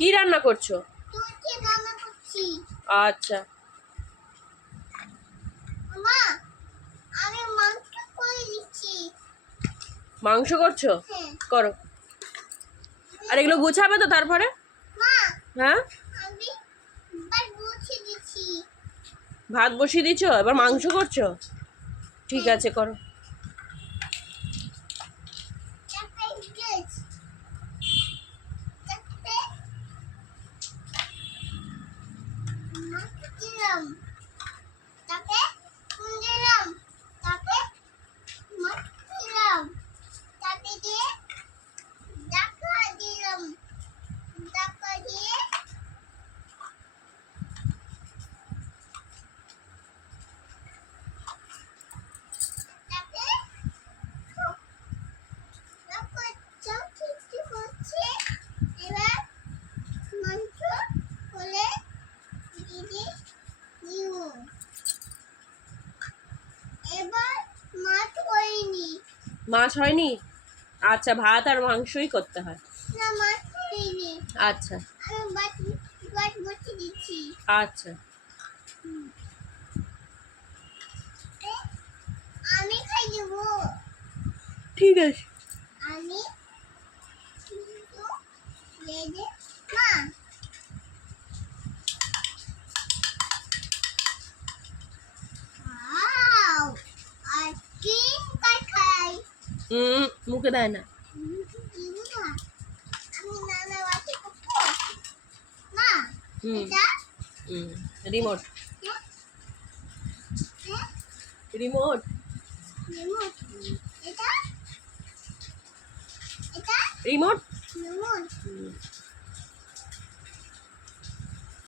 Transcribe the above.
কি রান্না করছো? তুই রান্না করছি। আচ্ছা। মা, আমি মাংস করে দিচ্ছি। মাংস করছো? হ্যাঁ। করো। আর এগুলো গুছাবে তো তারপরে? মা, হ্যাঁ, আমি ভাত বসিয়ে দিচ্ছি। ভাত বসিয়ে দিছো, এবার মাংস করছো? ঠিক আছে, করো। দিলাম, তাকে দিলাম, তাকে মাছ দিলাম, তাকে দিয়ে ডাকা দিলাম, ডাকা দিয়ে তাকে ডাকা চাচ্ছি করছে। এবার মাংস হলে দিদি নিউ। এবার মাছ হয়নি। মাছ হয়নি? আচ্ছা, ভাত আর মাংসই করতে হয়। না, মাছ হয়নি। আচ্ছা আমি ভাত বসিয়ে দিচ্ছি। আচ্ছা, আমি খাই দেবো। ঠিক আছে। আমি কিন্তু লেজে মা আও আর তিন খাই। মুখে দেয় না। দিবি না, আমি নানা বাটি করবো। মা, এটা রিমোট হ্যাঁ, হ্যাঁ, রিমোট রিমোট। এটা এটা রিমোট। রিমোট।